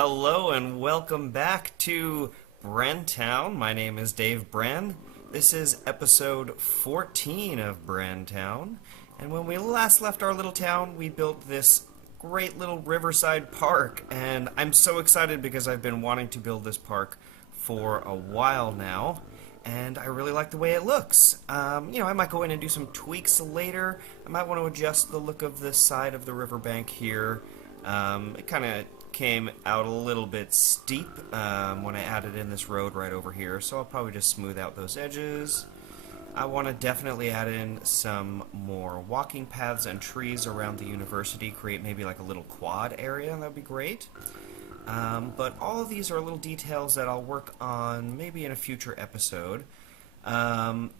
Hello and welcome back to Brenntown. My name is Dave Brenn. This is episode 14 of Brenntown. And when we last left our little town, we built this great little Riverside Park. And I'm so excited because I've been wanting to build this park for a while now. And I really like the way it looks. I might go in and do some tweaks later. I might want to adjust the look of this side of the riverbank here. It kind of came out a little bit steep when I added in this road right over here, so I'll probably just smooth out those edges. I want to definitely add in some more walking paths and trees around the university, create maybe like a little quad area, that would be great. But all of these are little details that I'll work on maybe in a future episode. In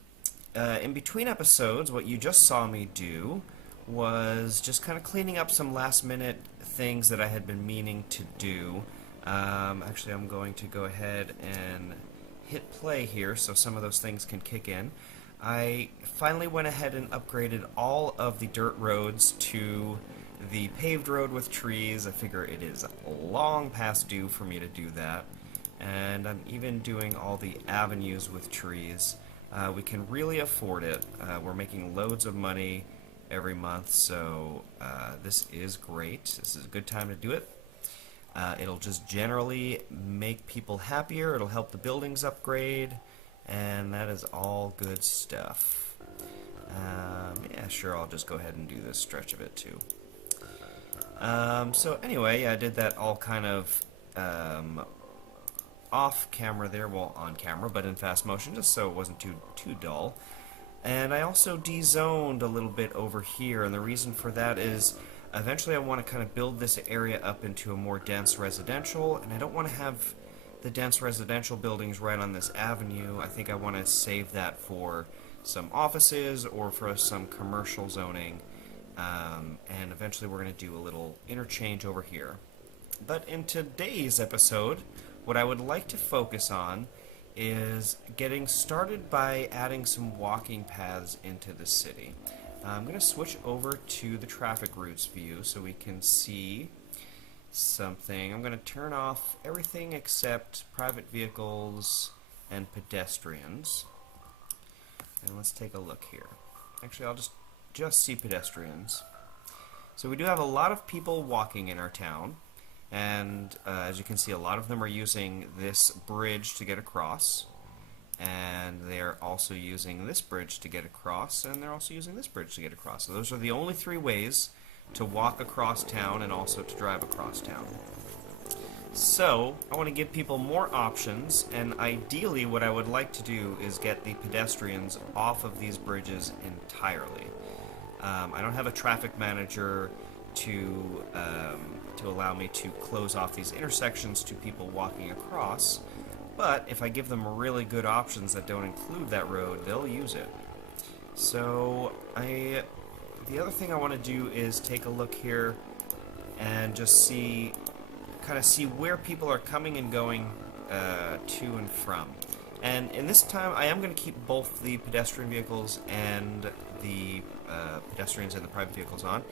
between episodes, what you just saw me do was just kind of cleaning up some last-minute things that I had been meaning to do. Actually, I'm going to go ahead and hit play here so some of those things can kick in. I finally went ahead and upgraded all of the dirt roads to the paved road with trees. I figure it is long past due for me to do that. And I'm even doing all the avenues with trees. We can really afford it. We're making loads of money every month, so this is great. This is a good time to do it. It'll just generally make people happier. It'll help the buildings upgrade, and that is all good stuff. Yeah, sure, I'll just go ahead and do this stretch of it too. So anyway, I did that all kind of off camera there, well on camera, but in fast motion, just so it wasn't too dull. And I also de-zoned a little bit over here, and the reason for that is eventually I want to kind of build this area up into a more dense residential, and I don't want to have the dense residential buildings right on this avenue. I think I want to save that for some offices or for some commercial zoning, and eventually we're going to do a little interchange over here. But in today's episode, what I would like to focus on is getting started by adding some walking paths into the city. I'm going to switch over to the traffic routes view so we can see something. I'm going to turn off everything except private vehicles and pedestrians. And let's take a look here. Actually, I'll just see pedestrians. So we do have a lot of people walking in our town. And as you can see, a lot of them are using this bridge to get across, and they're also using this bridge to get across, and they're also using this bridge to get across. So those are the only three ways to walk across town and also to drive across town. So I want to give people more options, and ideally what I would like to do is get the pedestrians off of these bridges entirely. I don't have a traffic manager to allow me to close off these intersections to people walking across, but if I give them really good options that don't include that road, they'll use it. So the other thing I want to do is take a look here and just kind of see where people are coming and going to and from. And in this time, I am going to keep both the pedestrian vehicles and the pedestrians and the private vehicles on.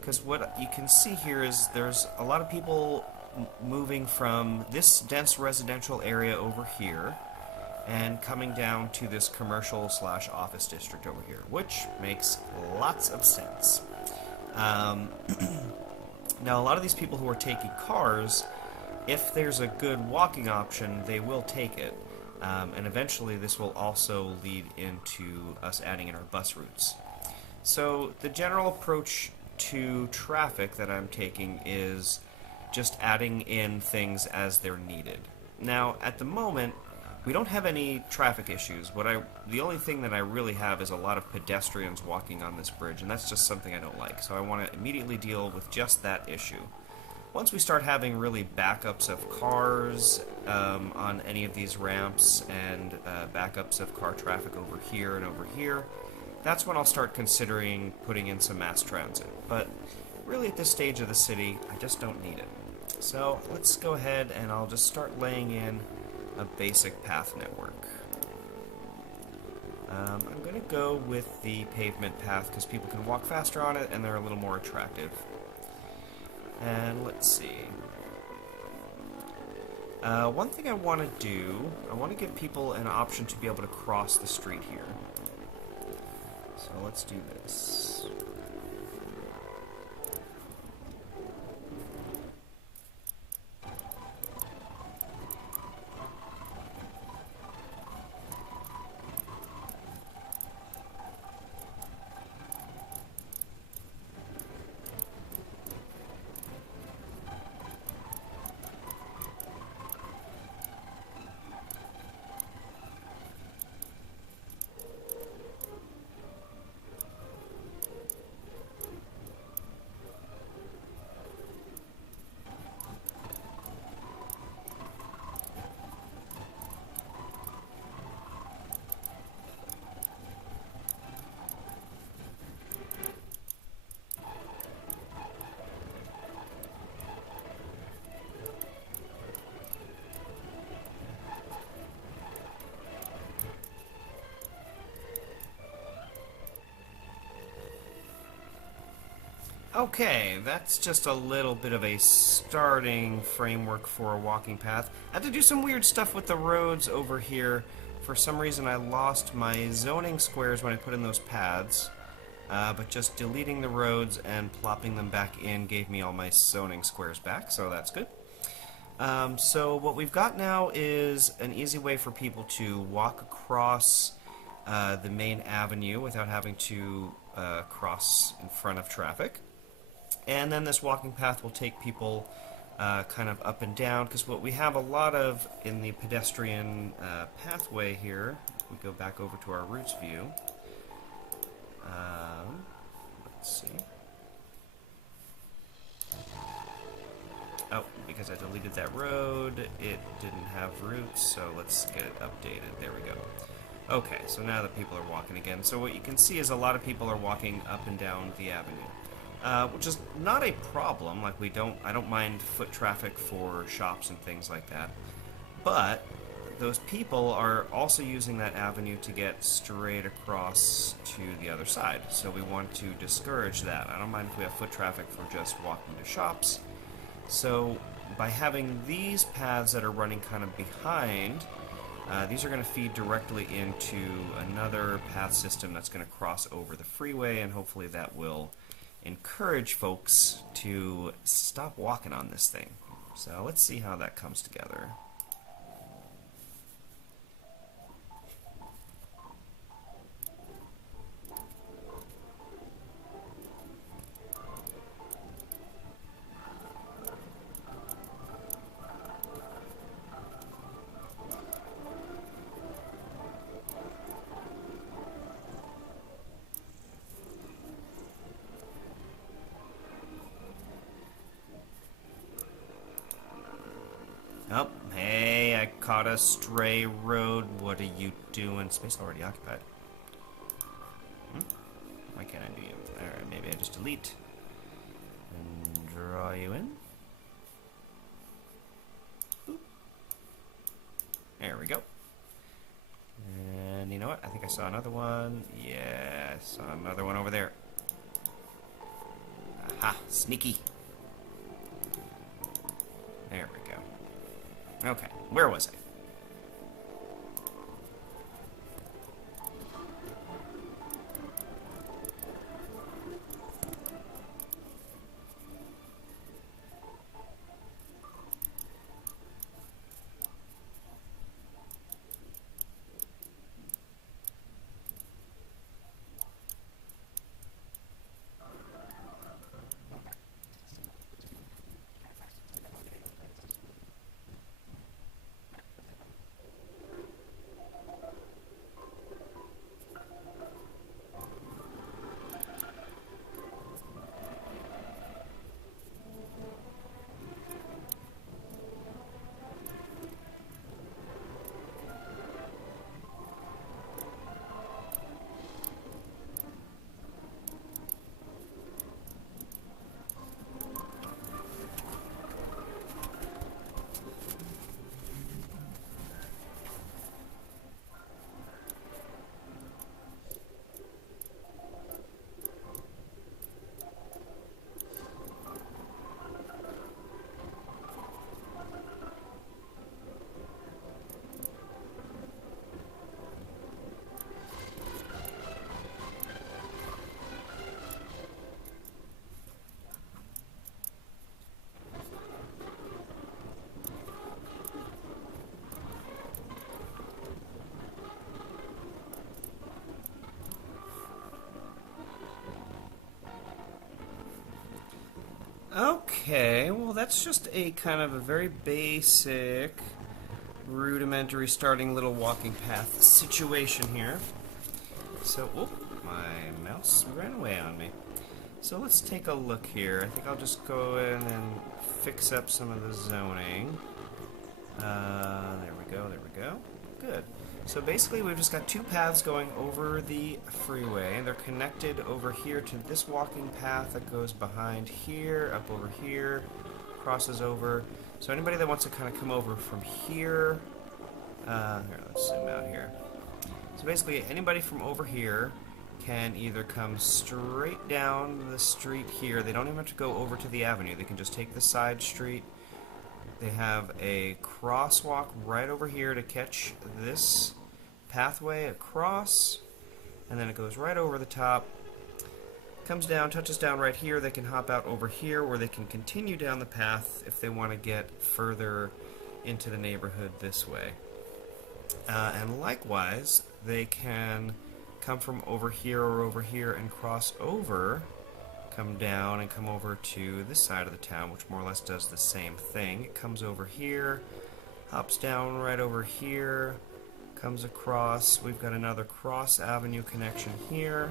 Because what you can see here is there's a lot of people moving from this dense residential area over here and coming down to this commercial/office district over here, which makes lots of sense. Now, a lot of these people who are taking cars, if there's a good walking option, they will take it. And eventually this will also lead into us adding in our bus routes. So the general approach to traffic that I'm taking is just adding in things as they're needed. Now, at the moment, we don't have any traffic issues. The only thing that I really have is a lot of pedestrians walking on this bridge, and that's just something I don't like. So I want to immediately deal with just that issue. Once we start having really backups of cars on any of these ramps and backups of car traffic over here and over here, that's when I'll start considering putting in some mass transit. But really at this stage of the city, I just don't need it. So let's go ahead and I'll just start laying in a basic path network. I'm going to go with the pavement path because people can walk faster on it and they're a little more attractive. And let's see. One thing I want to do, I want to give people an option to be able to cross the street here. So let's do this. Okay, that's just a little bit of a starting framework for a walking path. I had to do some weird stuff with the roads over here. For some reason I lost my zoning squares when I put in those paths, but just deleting the roads and plopping them back in gave me all my zoning squares back, so that's good. So what we've got now is an easy way for people to walk across the main avenue without having to cross in front of traffic. And then this walking path will take people kind of up and down, because what we have a lot of in the pedestrian pathway here, if we go back over to our routes view, let's see. Oh, because I deleted that road, it didn't have routes, so let's get it updated. There we go. Okay, so now that people are walking again. So what you can see is a lot of people are walking up and down the avenue, which is not a problem. Like, I don't mind foot traffic for shops and things like that. But those people are also using that avenue to get straight across to the other side. So we want to discourage that. I don't mind if we have foot traffic for just walking to shops. So by having these paths that are running kind of behind, these are going to feed directly into another path system that's going to cross over the freeway, and hopefully that will encourage folks to stop walking on this thing. So let's see how that comes together. Oh, hey, I caught a stray road. What are you doing? Space already occupied. Why can't I do you? Alright, maybe I just delete and draw you in. Boop. There we go. And you know what? I think I saw another one. Yeah, I saw another one over there. Aha, sneaky. There we go. Okay, where was I? Okay, well that's just a kind of a very basic, rudimentary starting little walking path situation here. So, my mouse ran away on me. So let's take a look here. I think I'll just go in and fix up some of the zoning. There we go, there we go. Good. So basically we've just got two paths going over the freeway, and they're connected over here to this walking path that goes behind here, up over here, crosses over. So anybody that wants to kind of come over from here, here, let's zoom out here. So basically anybody from over here can either come straight down the street here. They don't even have to go over to the avenue. They can just take the side street. They have a crosswalk right over here to catch this pathway across, and then it goes right over the top, comes down, touches down right here. They can hop out over here, or they can continue down the path if they want to get further into the neighborhood this way. And likewise, they can come from over here or over here and cross over, come down and come over to this side of the town, which more or less does the same thing. It comes over here, hops down right over here, comes across. We've got another cross avenue connection here.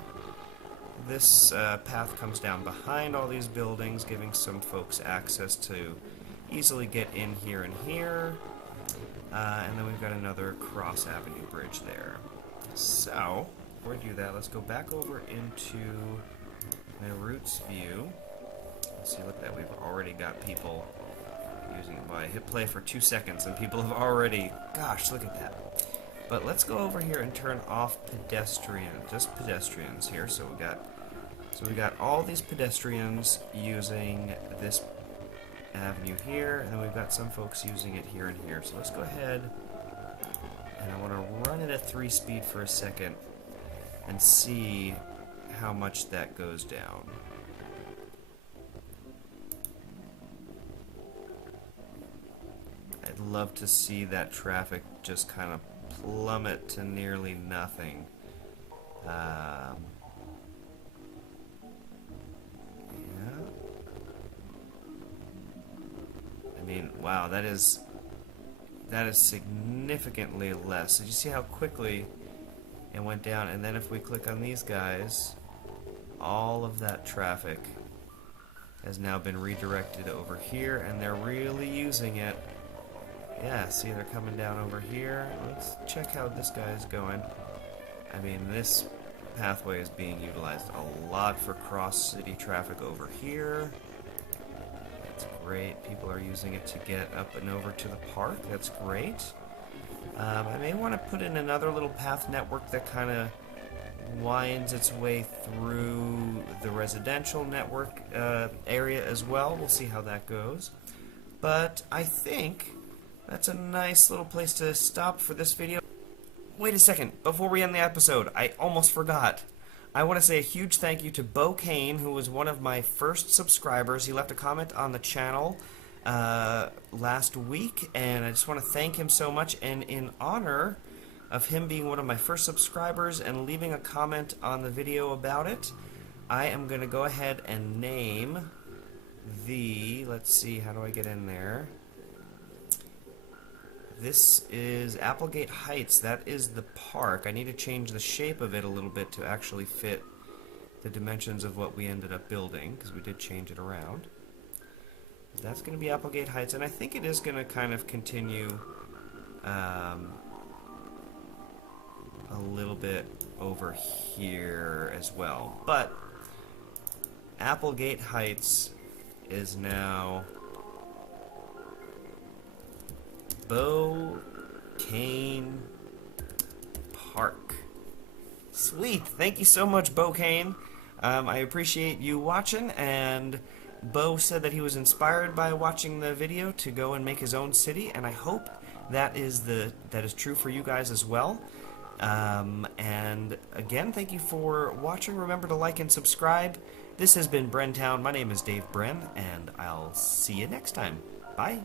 This path comes down behind all these buildings, giving some folks access to easily get in here and here. And then we've got another cross avenue bridge there. So, before we do that, let's go back over into my routes view. Let's see, look at that, we've already got people using it. Well, I hit play for 2 seconds and people have already, gosh, look at that. But let's go over here and turn off just pedestrians here. So we got all these pedestrians using this avenue here, and then we've got some folks using it here and here. So let's go ahead, and I want to run it at 3 speed for a second and see how much that goes down. I'd love to see that traffic just kind of plummet to nearly nothing. Yeah. I mean, wow, that is significantly less. Did you see how quickly it went down? And then if we click on these guys, all of that traffic has now been redirected over here, and they're really using it. Yeah, see, they're coming down over here. Let's check how this guy is going. I mean, this pathway is being utilized a lot for cross-city traffic over here. That's great. People are using it to get up and over to the park. That's great. I may want to put in another little path network that kind of winds its way through the residential network area as well. We'll see how that goes. But I think that's a nice little place to stop for this video. Wait a second, before we end the episode, I almost forgot. I want to say a huge thank you to Bo Kane, who was one of my first subscribers. He left a comment on the channel last week, and I just want to thank him so much. And in honor of him being one of my first subscribers and leaving a comment on the video about it, I am going to go ahead and name the, let's see, how do I get in there? This is Applegate Heights. That is the park. I need to change the shape of it a little bit to actually fit the dimensions of what we ended up building, because we did change it around. That's going to be Applegate Heights, and I think it is going to kind of continue a little bit over here as well. But Applegate Heights is now Bo Kane Park. Sweet. Thank you so much, Bo Kane. I appreciate you watching, and Bo said that he was inspired by watching the video to go and make his own city, and I hope that is true for you guys as well. And again, thank you for watching. Remember to like and subscribe. This has been Brenntown. My name is Dave Brenn, and I'll see you next time. Bye.